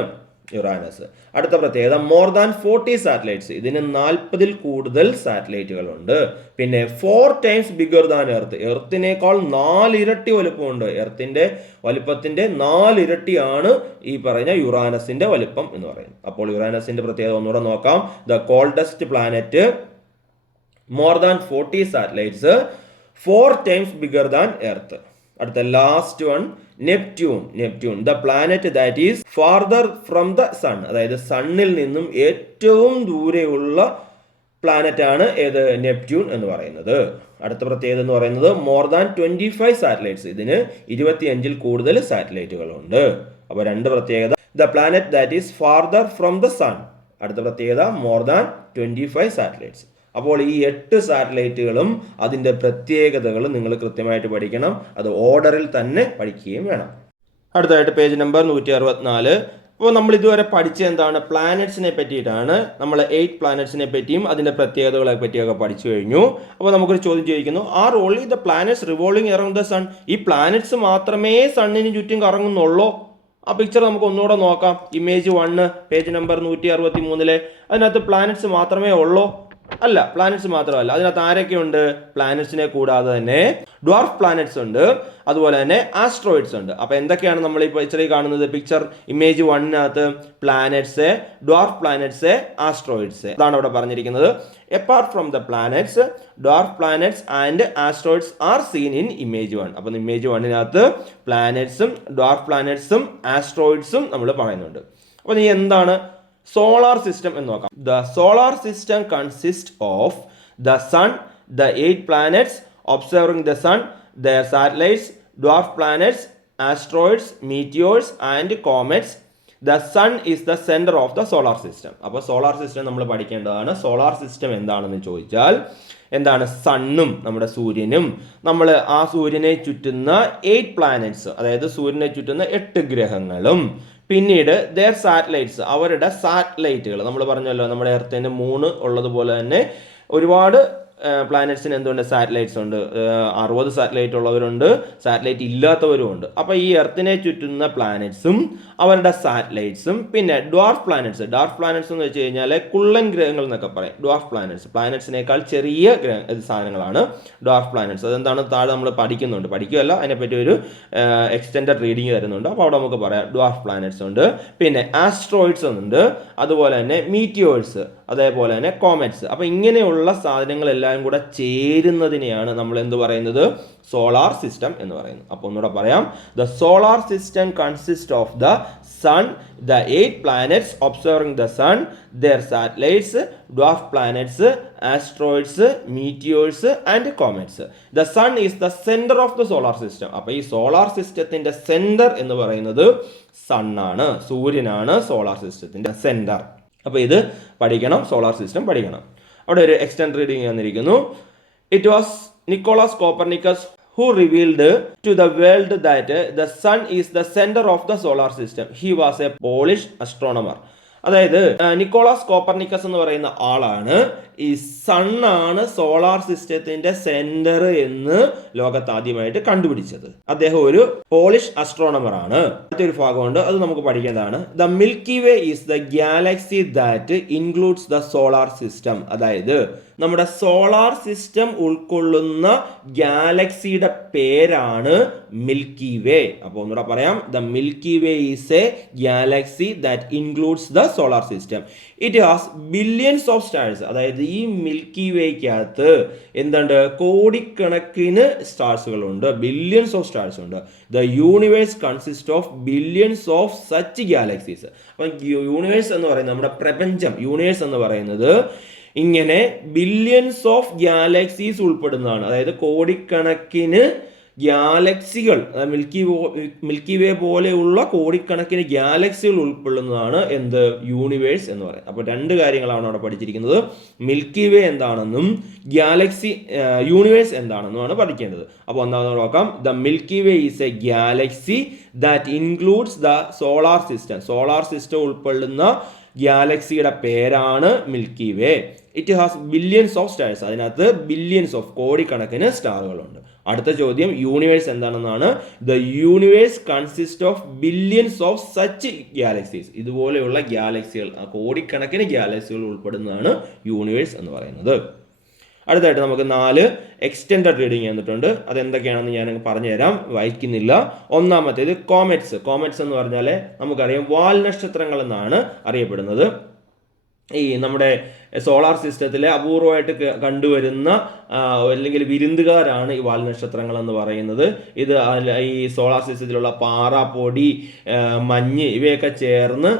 യുറാനസ്. അടുത്ത പ്രത്യേകത മോർ ദാൻ 40 സാറ്റലൈറ്റ്സ്, ഇതിന് 40 കൂടുതൽ സാറ്റലൈറ്റുകൾ ഉണ്ട്. പിന്നെ 4 times ബിഗർ ദാൻ എർത്ത്, എർത്തിനേക്കാൾ 4 ഇരട്ടി വലുപ്പമുണ്ട്. എർത്തിന്റെ വലുപ്പത്തിന്റെ 4 ഇരട്ടിയാണ് ഈ പറഞ്ഞ യുറാനസിന്റെ വലുപ്പം എന്ന് പറയുന്നത്. അപ്പോൾ യുറാനസിന്റെ പ്രത്യേകത ഒന്നുകൂടെ നോക്കാം. The coldest planet, more than 40 satellites, 4 times bigger than Earth. അടുത്ത last one Neptune, the planet that is farther from the sun, അതായത് സണ്ണിൽ നിന്നും ഏറ്റവും ദൂരെയുള്ള പ്ലാനറ്റ് ആണ് ഏത്, നെപ്റ്റ്യൂൺ എന്ന് പറയുന്നത്. അടുത്ത പ്രത്യേകത എന്ന് പറയുന്നത് മോർ ദാൻ 25 സാറ്റലൈറ്റ്സ്, ഇതിന് 25 കൂടുതൽ സാറ്റലൈറ്റുകൾ ഉണ്ട്. അപ്പോൾ രണ്ട് പ്രത്യേകത, the planet that is farther from the sun, അടുത്ത പ്രത്യേകത മോർ ദാൻ 25 സാറ്റലൈറ്റ്സ്. അപ്പോൾ ഈ 8 സാറ്റലൈറ്റുകളും അതിൻ്റെ പ്രത്യേകതകളും നിങ്ങൾ കൃത്യമായിട്ട് പഠിക്കണം. അത് ഓർഡറിൽ തന്നെ പഠിക്കുകയും വേണം. അടുത്തതായിട്ട് പേജ് നമ്പർ 164. അപ്പോൾ നമ്മൾ ഇതുവരെ പഠിച്ച എന്താണ്, പ്ലാനറ്റ്സിനെ പറ്റിയിട്ടാണ്. നമ്മൾ 8 പ്ലാനറ്റ്സിനെ പറ്റിയും അതിൻ്റെ പ്രത്യേകതകളെ പറ്റിയൊക്കെ പഠിച്ചു കഴിഞ്ഞു. അപ്പോൾ നമുക്കൊരു ചോദ്യം ചോദിക്കുന്നു, are only the planets revolving around the sun, ഈ പ്ലാനറ്റ്സ് മാത്രമേ സണ്ണിന് ചുറ്റും കറങ്ങുന്നുള്ളൂ ആ പിക്ചർ നമുക്ക് ഒന്നുകൂടെ നോക്കാം. Image 1 page number 163. അതിനകത്ത് പ്ലാനറ്റ്സ് മാത്രമേ ഉള്ളൂ? അല്ല, പ്ലാനറ്റ്സ് മാത്രമല്ല. അതിനകത്ത് ആരൊക്കെയുണ്ട്? പ്ലാനറ്റ്സിനെ കൂടാതെ തന്നെ ഡ്വാർഫ് പ്ലാനറ്റ്സ് ഉണ്ട്, അതുപോലെ തന്നെ ആസ്ട്രോയിഡ്സ് ഉണ്ട്. അപ്പോൾ എന്തൊക്കെയാണ് നമ്മൾ ഈ പിക്ചറിൽ കാണുന്നത്? പിക്ചർ ഇമേജ് 1-നകത്ത് പ്ലാനറ്റ്സ്, ഡ്വാർഫ് പ്ലാനറ്റ്സ്, ആസ്ട്രോയിഡ്സ്, അതാണ് അവിടെ പറഞ്ഞിരിക്കുന്നത്. Apart from the planets, dwarf planets and asteroids are seen in image 1. അപ്പം ഇമേജ് 1-നകത്ത് പ്ലാനറ്റ്സും ഡ്വാർഫ് പ്ലാനറ്റ്സും ആസ്ട്രോയിഡ്സും നമ്മൾ പറയുന്നുണ്ട്. അപ്പോൾ നീ എന്താണ് സോളാർ സിസ്റ്റം എന്ന് നോക്കാം. The solar system consist of the sun, the 8 planets observing the sun, their satellites, dwarf planets, asteroids, meteors and comets. The sun is the center of the solar system. അപ്പോൾ solar system നമ്മൾ പഠിക്കേണ്ടതാണ്. Solar system എന്താണെന്ന് ചോദിച്ചാൽ എന്താണ്? സണ്ണും നമ്മുടെ സൂര്യനും, നമ്മൾ ആ സൂര്യനെ ചുറ്റുന്ന 8 planets, അതായത് സൂര്യനെ ചുറ്റുന്ന 8 ഗ്രഹങ്ങളും, പിന്നീട് ദെയർ സാറ്റലൈറ്റ്സ്, അവരുടെ സാറ്റലൈറ്റുകൾ. നമ്മൾ പറഞ്ഞല്ലോ നമ്മുടെ എർത്തിന് 3 ഉള്ളതുപോലെ തന്നെ ഒരുപാട് പ്ലാനറ്റ്സിന് എന്തുണ്ട്? സാറ്റലൈറ്റ്സ് ഉണ്ട്. 60 സാറ്റലൈറ്റ് ഉള്ളവരുണ്ട്, സാറ്റലൈറ്റ് ഇല്ലാത്തവരും ഉണ്ട്. അപ്പോൾ ഈ എർത്തിനെ ചുറ്റുന്ന പ്ലാനറ്റ്സും അവരുടെ സാറ്റലൈറ്റ്സും, പിന്നെ ഡ്വാർഫ് പ്ലാനറ്റ്സ്. ഡ്വാർഫ് പ്ലാനറ്റ്സ് എന്ന് വെച്ച് കഴിഞ്ഞാൽ കുള്ളൻ ഗ്രഹങ്ങൾ എന്നൊക്കെ പറയും. ഡ്വാർഫ് പ്ലാനറ്റ്സ് പ്ലാനറ്റ്സിനേക്കാൾ ചെറിയ സാധനങ്ങളാണ് ഡ്വാർഫ് പ്ലാനറ്റ്സ്. അതെന്താണ് താഴെ നമ്മൾ പഠിക്കുമല്ല, അതിനെപ്പറ്റി ഒരു എക്സ്റ്റെൻഡഡ് റീഡിങ് തരുന്നുണ്ട്. അപ്പോൾ അവിടെ നമുക്ക് പറയാം ഡ്വാർഫ് പ്ലാനറ്റ്സ് ഉണ്ട്, പിന്നെ ആസ്ട്രോയിഡ്സ് ഉണ്ട്, അതുപോലെ തന്നെ മീറ്റിയോഴ്സ്, അതേപോലെ തന്നെ കോമറ്റ്സ്. അപ്പോൾ ഇങ്ങനെയുള്ള സാധനങ്ങളെല്ലാം കൂടെ ചേരുന്നതിനെയാണ് നമ്മൾ എന്ത് പറയുന്നത്? സോളാർ സിസ്റ്റം എന്ന് പറയുന്നത്. അപ്പോൾ ഒന്നുകൂടെ പറയാം. The solar system consist of the sun, the 8 planets observing the sun, their satellites, dwarf planets, asteroids, meteors and comets. The sun is the center of the solar system. അപ്പോൾ ഈ solar സിസ്റ്റത്തിന്റെ centre എന്ന് പറയുന്നത് sun ആണ്, സൂര്യനാണ് solar സിസ്റ്റത്തിന്റെ centre. അപ്പോൾ ഇത് പഠിക്കണം, സോളാർ സിസ്റ്റം പഠിക്കണം. അവിടെ ഒരു എക്സ്റ്റെൻഡ് റീഡിങ് തന്നിരിക്കുന്നു. It was Nicholas Copernicus who revealed to the world that the sun is the center of the solar system. He was a Polish astronomer. അതായത് നിക്കോളാസ് കോപ്പർനിക്കസ് എന്ന് പറയുന്ന ആളാണ് ഈ സണ്ണാണ് സോളാർ സിസ്റ്റത്തിന്റെ സെന്റർ എന്ന് ലോകത്ത് ആദ്യമായിട്ട് കണ്ടുപിടിച്ചത്. അദ്ദേഹം ഒരു പോളിഷ് അസ്ട്രോണമർ ആണ്. അടുത്ത ഒരു ഭാഗമുണ്ട്, അത് നമുക്ക് പഠിക്കേണ്ടതാണ്. The Milky Way is the galaxy that includes the solar system. അതായത് നമ്മുടെ സോളാർ സിസ്റ്റം ഉൾക്കൊള്ളുന്ന ഗാലക്സിയുടെ പേരാണ് മിൽക്കി വേ. അപ്പോൾ ഒന്നുകൂടെ പറയാം. The Milky Way is A Galaxy that includes the solar system. It has billions of stars. അതായത് ഈ മിൽക്കി വേക്കകത്ത് എന്തുണ്ട്? കോടിക്കണക്കിന് സ്റ്റാർസുകളുണ്ട്, ബില്യൺസ് ഓഫ് സ്റ്റാർസ് ഉണ്ട്. The universe consist of billions of such galaxies. അപ്പം യൂണിവേഴ്സ് എന്ന് പറയുന്നത് നമ്മുടെ പ്രപഞ്ചം, യൂണിവേഴ്സ് എന്ന് പറയുന്നത് ഇങ്ങനെ ബില്യൺസ് ഓഫ് ഗാലക്സീസ് ഉൾപ്പെടുന്നതാണ്. അതായത് കോടിക്കണക്കിന് ഗാലക്സികൾ, മിൽക്കി വേ പോലെയുള്ള കോടിക്കണക്കിന് ഗാലക്സികൾ ഉൾപ്പെടുന്നതാണ് എന്ത്? യൂണിവേഴ്സ് എന്ന് പറയുന്നത്. അപ്പോൾ 2 കാര്യങ്ങളാണ് അവിടെ പഠിച്ചിരിക്കുന്നത്. മിൽക്കി വേ എന്താണെന്നും ഗാലക്സി യൂണിവേഴ്സ് എന്താണെന്നുമാണ് പഠിക്കേണ്ടത്. അപ്പോൾ ഒന്നാമത് നോക്കാം. The Milky Way is A Galaxy that includes the solar system. Solar system ഉൾപ്പെടുന്ന ഗാലക്സിയുടെ പേരാണ് milky way. It has billions of stars. അതിനകത്ത് ബില്യൺസ് ഓഫ് കോടിക്കണക്കിന് സ്റ്റാറുകളുണ്ട്. അടുത്ത ചോദ്യം യൂണിവേഴ്സ് എന്താണെന്നാണ്. The universe consist of billions of such galaxies. ഇതുപോലെയുള്ള ഗാലക്സികൾ, കോടിക്കണക്കിന് ഗാലക്സികൾ ഉൾപ്പെടുന്നതാണ് യൂണിവേഴ്സ് എന്ന് പറയുന്നത്. അടുത്തായിട്ട് നമുക്ക് 4 എക്സ്റ്റെൻഡഡ് റീഡിങ് തന്നിട്ടുണ്ട്. അതെന്തൊക്കെയാണെന്ന് ഞാൻ പറഞ്ഞു തരാം, വായിക്കുന്നില്ല. ഒന്നാമത്തേത് കോമറ്റ്സ്. കോമറ്റ്സ് എന്ന് പറഞ്ഞാൽ നമുക്കറിയാം വാൽ നക്ഷത്രങ്ങൾ എന്നാണ് അറിയപ്പെടുന്നത്. ഈ നമ്മുടെ സോളാർ സിസ്റ്റത്തിലെ അപൂർവമായിട്ട് കണ്ടുവരുന്ന അല്ലെങ്കിൽ വിരുന്നുകാരാണ് ഈ വാൽ നക്ഷത്രങ്ങൾ എന്ന് പറയുന്നത്. ഇത് ഈ സോളാർ സിസ്റ്റത്തിലുള്ള പാറ, പൊടി, മഞ്ഞ് ഇവയൊക്കെ ചേർന്ന്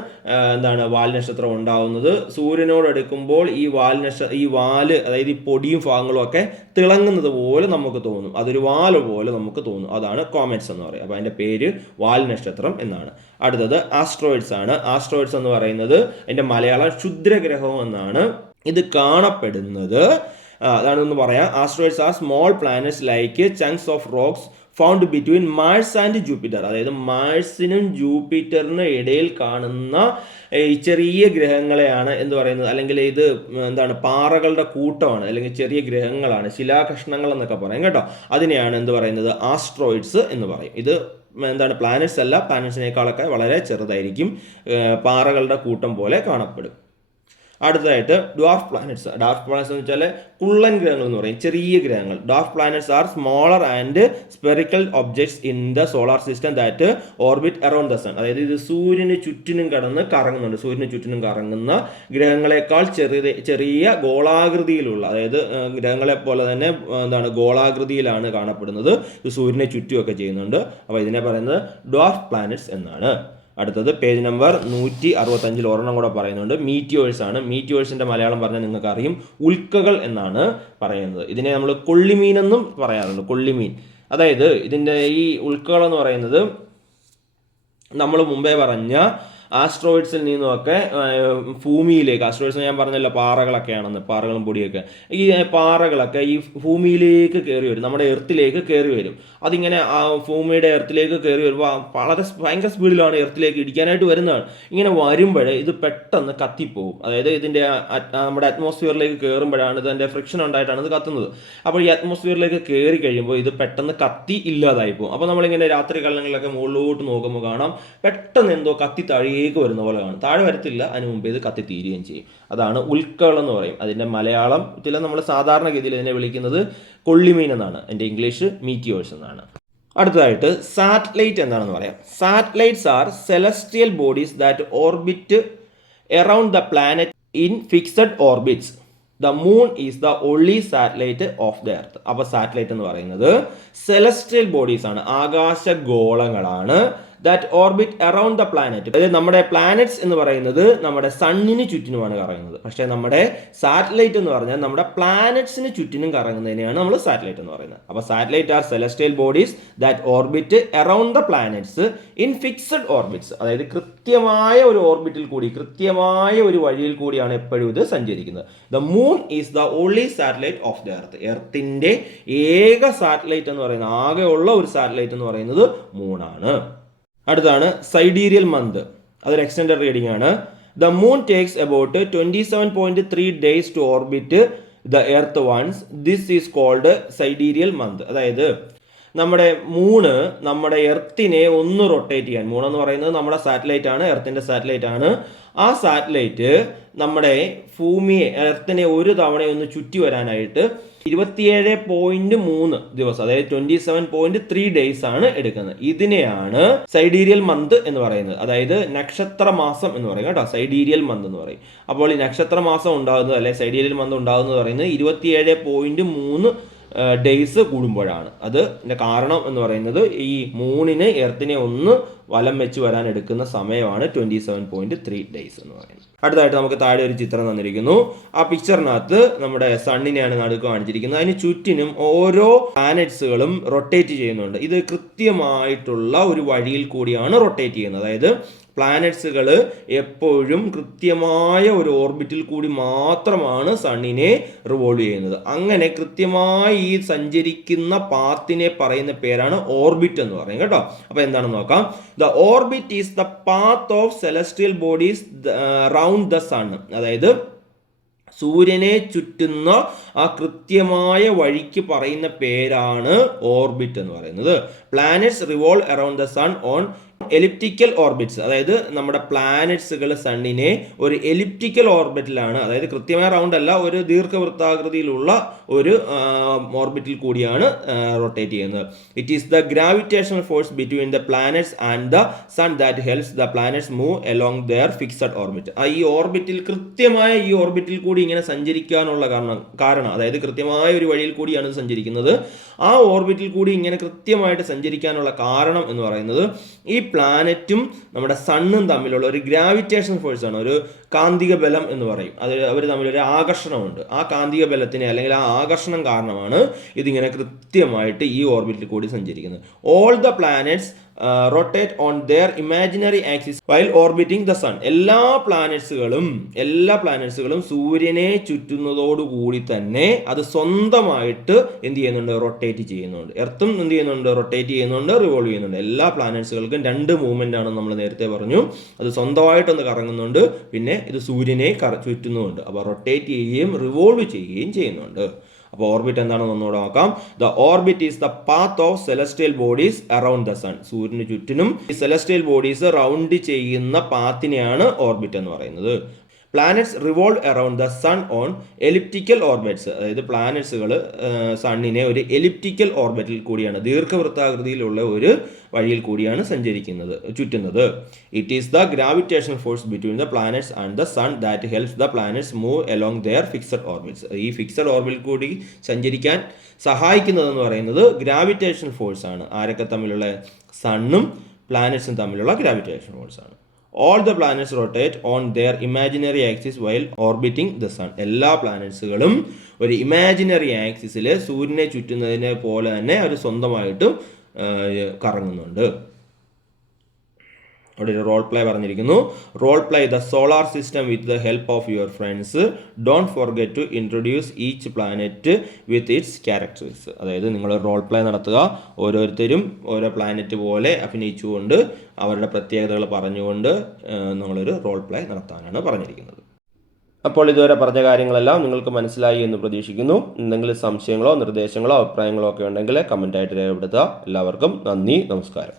എന്താണ് വാൽ നക്ഷത്രം ഉണ്ടാകുന്നത്. സൂര്യനോടടുക്കുമ്പോൾ ഈ വാല് അതായത് ഈ പൊടിയും ഭാഗങ്ങളും ഒക്കെ തിളങ്ങുന്നത് പോലെ നമുക്ക് തോന്നും. അതൊരു വാല് പോലെ നമുക്ക് തോന്നും. അതാണ് കോമറ്റ്സ് എന്ന് പറയുന്നത്. അപ്പോൾ അതിൻ്റെ പേര് വാൽ നക്ഷത്രം എന്നാണ്. അടുത്തത് ആസ്ട്രോയിഡ്സ് ആണ്. ആസ്ട്രോയിഡ്സ് എന്ന് പറയുന്നത് അതിൻ്റെ മലയാളം ക്ഷുദ്രഗ്രഹം എന്നാണ്. ഇത് കാണപ്പെടുന്നത് അതാണെന്ന് പറയാം. Asteroids are small planets like chunks of rocks found between Mars and Jupiter. അതായത് മാഴ്സിനും ജൂപ്പിറ്ററിനും ഇടയിൽ കാണുന്ന ഈ ചെറിയ ഗ്രഹങ്ങളെയാണ് എന്ത് പറയുന്നത്, അല്ലെങ്കിൽ ഇത് എന്താണ് പാറകളുടെ കൂട്ടമാണ്, അല്ലെങ്കിൽ ചെറിയ ഗ്രഹങ്ങളാണ്, ശിലാകഷ്ണങ്ങൾ എന്നൊക്കെ പറയും കേട്ടോ. അതിനെയാണ് എന്ത് പറയുന്നത്? ആസ്ട്രോയിഡ്സ് എന്ന് പറയും. ഇത് എന്താണ് പ്ലാനറ്റ്സ് അല്ല, പ്ലാനറ്റ്സിനേക്കാളൊക്കെ വളരെ ചെറുതായിരിക്കും, പാറകളുടെ കൂട്ടം പോലെ കാണപ്പെടും. അടുത്തതായിട്ട് ഡ്വാർഫ് പ്ലാനറ്റ്സ്. ഡ്വാർഫ് പ്ലാനറ്റ്സ് എന്ന് വെച്ചാൽ കുള്ളൻ ഗ്രഹങ്ങൾ എന്ന് പറയും, ചെറിയ ഗ്രഹങ്ങൾ. Dwarf planets are smaller and spherical objects in the solar system that orbit around the sun. അതായത് ഇത് സൂര്യന് ചുറ്റിനും കറങ്ങുന്നുണ്ട്. സൂര്യന് ചുറ്റിനും കറങ്ങുന്ന ഗ്രഹങ്ങളെക്കാൾ ചെറിയ ഗോളാകൃതിയിലുള്ള, അതായത് ഗ്രഹങ്ങളെ പോലെ തന്നെ എന്താണ് ഗോളാകൃതിയിലാണ് കാണപ്പെടുന്നത്. ഇത് സൂര്യനെ ചുറ്റുമൊക്കെ ചെയ്യുന്നുണ്ട്. അപ്പോൾ ഇതിനെ പറയുന്നത് ഡ്വാർഫ് പ്ലാനറ്റ്സ് എന്നാണ്. അടുത്തത് പേജ് നമ്പർ 165 ഒരെണ്ണം കൂടെ പറയുന്നുണ്ട്, മീറ്റിയോഴ്സ് ആണ്. മീറ്റിയോഴ്സിൻ്റെ മലയാളം പറഞ്ഞാൽ നിങ്ങൾക്ക് അറിയും, ഉൽക്കകൾ എന്നാണ് പറയുന്നത്. ഇതിനെ നമ്മൾ കൊള്ളിമീൻ എന്നും പറയാറുണ്ട്, കൊള്ളിമീൻ. അതായത് ഇതിൻ്റെ ഈ ഉൽക്കകൾ എന്ന് പറയുന്നത് നമ്മൾ മുമ്പേ പറഞ്ഞ ആസ്ട്രോയിഡ്സിൽ നിന്നുമൊക്കെ ഭൂമിയിലേക്ക്, ആസ്ട്രോയിഡ്സ് ഞാൻ പറഞ്ഞല്ലോ പാറകളൊക്കെയാണെന്ന്, പാറകളും പൊടിയൊക്കെ, ഈ പാറകളൊക്കെ ഈ ഭൂമിയിലേക്ക് കയറി വരും, നമ്മുടെ എർത്തിലേക്ക് കയറി വരും. അതിങ്ങനെ ഭൂമിയുടെ എർത്തിലേക്ക് കയറി വരുമ്പോൾ ഭയങ്കര സ്പീഡിലാണ് എർത്തിലേക്ക് ഇടിക്കാനായിട്ട് വരുന്നതാണ്. ഇങ്ങനെ വരുമ്പോഴേ ഇത് പെട്ടെന്ന് കത്തിപ്പോവും. അതായത് ഇതിൻ്റെ നമ്മുടെ അറ്റ്മോസ്ഫിയറിലേക്ക് കയറുമ്പോഴാണ് ഇതിൻ്റെ ഫ്രിക്ഷൻ ഉണ്ടായിട്ടാണ് ഇത് കത്തുന്നത്. അപ്പോൾ ഈ അറ്റ്മോസ്ഫിയറിലേക്ക് കയറി കഴിയുമ്പോൾ ഇത് പെട്ടെന്ന് കത്തി ഇല്ലാതായി പോകും. അപ്പോൾ നമ്മളിങ്ങനെ രാത്രി കാലങ്ങളിലൊക്കെ മുകളിലോട്ട് നോക്കുമ്പോൾ കാണാം പെട്ടെന്ന് എന്തോ കത്തി താഴേക്ക് വരുന്ന പോലെ കാണും. താഴെ വരത്തില്ല, അതിന് മുമ്പ് ഇത് കത്തി തീരുകയും ചെയ്യും. അതാണ് ഉൽക്കകൾ എന്ന് പറയും. അതിൻ്റെ മലയാളം നമ്മൾ സാധാരണഗതിയിൽ ഇതിനെ വിളിക്കുന്നത് കൊള്ളിമീൻ എന്നാണ്. എൻ്റെ ഇംഗ്ലീഷ് മീറ്റിയോഴ്സ് എന്നാണ്. അടുത്തതായിട്ട് സാറ്റലൈറ്റ് എന്താണെന്ന് പറയാം. Satellites are celestial bodies that orbit around the planet in fixed orbits. The moon is the only satellite of the Earth. അപ്പോൾ സാറ്റലൈറ്റ് എന്ന് പറയുന്നത് സെലസ്റ്റിയൽ ബോഡീസ് ആണ്, ആകാശഗോളങ്ങളാണ്. That orbit around the planet. അതായത് നമ്മുടെ പ്ലാനറ്റ്സ് എന്ന് പറയുന്നത് നമ്മുടെ സണ്ണിന് ചുറ്റിനുമാണ് കറങ്ങുന്നത്. പക്ഷേ നമ്മുടെ സാറ്റലൈറ്റ് എന്ന് പറഞ്ഞാൽ നമ്മുടെ പ്ലാനറ്റ്സിന് ചുറ്റിനും കറങ്ങുന്നതിനെയാണ് നമ്മൾ സാറ്റലൈറ്റ് എന്ന് പറയുന്നത്. അപ്പോൾ satellite are celestial bodies that orbit around the planets in fixed orbits. അതായത് കൃത്യമായ ഒരു ഓർബിറ്റിൽ കൂടി, കൃത്യമായ ഒരു വഴിയിൽ കൂടിയാണ് എപ്പോഴും ഇത് സഞ്ചരിക്കുന്നത്. The moon is the only satellite of the Earth. എർത്തിന്റെ ഏക സാറ്റലൈറ്റ് എന്ന് പറയുന്നത്, ആകെയുള്ള ഒരു സാറ്റലൈറ്റ് എന്ന് പറയുന്നത് മൂണാണ്. അടുത്താണ് സൈഡീരിയൽ മന്ത്. അതൊരു എക്സ്റ്റൻഡഡ് റീഡിംഗ് ആണ്. The moon takes about 27.3 days to orbit the Earth once. This is called sidereal month. അതായത് നമ്മുടെ മൂണ് നമ്മുടെ എർത്തിനെ ഒന്ന് റൊട്ടേറ്റ് ചെയ്യാൻ, മൂണെന്ന് പറയുന്നത് നമ്മുടെ സാറ്റലൈറ്റ് ആണ്, എർത്തിൻ്റെ സാറ്റലൈറ്റ് ആണ്. ആ സാറ്റലൈറ്റ് നമ്മുടെ ഭൂമിയെ, എർത്തിനെ ഒരു തവണയൊന്ന് ചുറ്റി വരാനായിട്ട് 27.3 ദിവസം, അതായത് 27.3 days ആണ് എടുക്കുന്നത്. ഇതിനെയാണ് സൈഡീരിയൽ മന്ത് എന്ന് പറയുന്നത്. അതായത് നക്ഷത്ര മാസം എന്ന് പറയും കേട്ടോ, സൈഡീരിയൽ മന്ത് എന്ന് പറയും. അപ്പോൾ ഈ നക്ഷത്ര മാസം ഉണ്ടാകുന്നത്, അല്ലെ സൈഡീരിയൽ മന്ത് ഉണ്ടാകുന്നത് പറയുന്നത് 27.3 days കൂടുമ്പോഴാണ്. അതിൻ്റെ കാരണം എന്ന് പറയുന്നത് ഈ മൂണിന് എർത്തിനെ ഒന്ന് വലം വെച്ച് വരാൻ എടുക്കുന്ന സമയമാണ് 27.3 days എന്ന് പറയുന്നത്. അടുത്തായിട്ട് നമുക്ക് താഴെ ഒരു ചിത്രം തന്നിരിക്കുന്നു. ആ പിക്ചറിനകത്ത് നമ്മുടെ സണ്ണിനെയാണ് നടുക്ക് കാണിച്ചിരിക്കുന്നത്. അതിന് ചുറ്റിനും ഓരോ പ്ലാനറ്റ്സുകളും റൊട്ടേറ്റ് ചെയ്യുന്നുണ്ട്. ഇത് കൃത്യമായിട്ടുള്ള ഒരു വഴിയിൽ കൂടിയാണ് റൊട്ടേറ്റ് ചെയ്യുന്നത്. അതായത് പ്ലാനറ്റ്സുകൾ എപ്പോഴും കൃത്യമായ ഒരു ഓർബിറ്റിൽ കൂടി മാത്രമാണ് സണ്ണിനെ റിവോൾവ് ചെയ്യുന്നത്. അങ്ങനെ കൃത്യമായി ഈ സഞ്ചരിക്കുന്ന പാത്തിനെ പറയുന്ന പേരാണ് ഓർബിറ്റ് എന്ന് പറയും കേട്ടോ. അപ്പോൾ എന്താണെന്ന് നോക്കാം. The orbit is the path of celestial bodies round the sun. അതായത് സൂര്യനെ ചുറ്റുന്ന ആ കൃത്യമായ വഴിക്ക് പറയുന്ന പേരാണ് ഓർബിറ്റ് എന്ന് പറയുന്നത്. Planets revolve around the sun on elliptical orbits. അതായത് നമ്മുടെ പ്ലാനറ്റ്സുകൾ സണ്ണിനെ ഒരു എലിപ്റ്റിക്കൽ ഓർബിറ്റിലാണ്, അതായത് കൃത്യമായ റൗണ്ട് അല്ല, ഒരു ദീർഘവൃത്താകൃതിയിലുള്ള ഒരു ഓർബിറ്റിൽ കൂടിയാണ് റൊട്ടേറ്റ് ചെയ്യുന്നത്. It is the gravitational force between the planets and the sun that helps the planets move along their fixed orbit. ഈ ഓർബിറ്റിൽ, കൃത്യമായ ഈ ഓർബിറ്റിൽ കൂടി ഇങ്ങനെ സഞ്ചരിക്കാനുള്ള കാരണം അതായത് കൃത്യമായ ഒരു വഴിയിൽ കൂടിയാണ് സഞ്ചരിക്കുന്നത്. ആ ഓർബിറ്റിൽ കൂടി ഇങ്ങനെ കൃത്യമായിട്ട് സഞ്ചരിക്കാനുള്ള കാരണം എന്ന് പറയുന്നത് ഈ പ്ലാനറ്റും നമ്മുടെ സണ്ണും തമ്മിലുള്ള ഒരു ഗ്രാവിറ്റേഷൻ ഫോഴ്സ് ആണ്, ഒരു കാന്തിക ബലം എന്ന് പറയും. അത് അവർ തമ്മിലൊരു ആകർഷണമുണ്ട്. ആ കാന്തിക ബലത്തിനെ അല്ലെങ്കിൽ ആ ആകർഷണം കാരണമാണ് ഇതിങ്ങനെ കൃത്യമായിട്ട് ഈ ഓർബിറ്റിൽ കൂടി സഞ്ചരിക്കുന്നത്. All the planets rotate on their imaginary axis while orbiting the sun. എല്ലാ പ്ലാനറ്റ്സുകളും സൂര്യനെ ചുറ്റുന്നതോടുകൂടി തന്നെ അത് സ്വന്തമായിട്ട് എന്ത് ചെയ്യുന്നുണ്ട്, റൊട്ടേറ്റ് ചെയ്യുന്നുണ്ട്. എർത്തും എന്ത് ചെയ്യുന്നുണ്ട്, റൊട്ടേറ്റ് ചെയ്യുന്നുണ്ട്, റിവോൾവ് ചെയ്യുന്നുണ്ട്. എല്ലാ പ്ലാനറ്റ്സുകൾക്കും രണ്ട് മൂവ്മെന്റ് ആണ് നമ്മൾ നേരത്തെ പറഞ്ഞു. അത് സ്വന്തമായിട്ടൊന്ന് കറങ്ങുന്നുണ്ട്, പിന്നെ ഇത് സൂര്യനെ ചുറ്റുന്നുമുണ്ട്. അപ്പോൾ റൊട്ടേറ്റ് ചെയ്യുകയും റിവോൾവ് ചെയ്യുകയും ചെയ്യുന്നുണ്ട്. അപ്പോൾ ഓർബിറ്റ് എന്താണെന്ന് ഒന്നുകൂടെ നോക്കാം. The orbit is the path of celestial bodies around the sun. സൂര്യന് ചുറ്റിനും ഈ സെലസ്റ്റിയൽ ബോഡീസ് റൗണ്ട് ചെയ്യുന്ന പാത്തിനെയാണ് ഓർബിറ്റ് എന്ന് പറയുന്നത്. Planets revolve around the sun on elliptical orbits. അതായത് പ്ലാനറ്റ്സുകൾ സണ്ണിനെ ഒരു എലിപ്റ്റിക്കൽ ഓർബിറ്റിൽ കൂടിയാണ്, ദീർഘവൃത്താകൃതിയിലുള്ള ഒരു വഴിയിൽ കൂടിയാണ് ചുറ്റുന്നത്. It is the gravitational force between the planets and the sun that helps the planets move along their fixed orbits. ഈ ഫിക്സഡ് ഓർബിറ്റിൽ കൂടി സഞ്ചരിക്കാൻ സഹായിക്കുന്നതെന്ന് പറയുന്നത് ഗ്രാവിറ്റേഷണൽ ഫോഴ്സ് ആണ്. ആരൊക്കെ തമ്മിലുള്ള? സണ്ണും പ്ലാനറ്റ്സും തമ്മിലുള്ള ഗ്രാവിറ്റേഷണൽ ഫോഴ്സ് ആണ്. All the planets rotate on their imaginary axis while orbiting the sun. എല്ലാ പ്ലാനറ്റ്സുകളും ഒരു ഇമാജിനറി ആക്സിസിൽ സൂര്യനെ ചുറ്റുന്നതിനെ പോലെ തന്നെ അവർ സ്വന്തമായിട്ടും കറങ്ങുന്നുണ്ട്. അവിടെ ഒരു റോൾ പ്ലേ പറഞ്ഞിരിക്കുന്നു. Role play the solar system with the help of your friends. Don't forget to introduce each planet with its characteristics. അതായത് നിങ്ങൾ റോൾ പ്ലേ നടത്തുക, ഓരോരുത്തരും ഓരോ പ്ലാനറ്റ് പോലെ അഭിനയിച്ചുകൊണ്ട് അവരുടെ പ്രത്യേകതകൾ പറഞ്ഞുകൊണ്ട് നമ്മളൊരു റോൾ പ്ലേ നടത്താനാണ് പറഞ്ഞിരിക്കുന്നത്. അപ്പോൾ ഇതുവരെ പറഞ്ഞ കാര്യങ്ങളെല്ലാം നിങ്ങൾക്ക് മനസ്സിലായി എന്ന് പ്രതീക്ഷിക്കുന്നു. എന്തെങ്കിലും സംശയങ്ങളോ നിർദ്ദേശങ്ങളോ അഭിപ്രായങ്ങളോ ഒക്കെ ഉണ്ടെങ്കിൽ കമൻറ്റായിട്ട് രേഖപ്പെടുത്തുക. എല്ലാവർക്കും നന്ദി, നമസ്കാരം.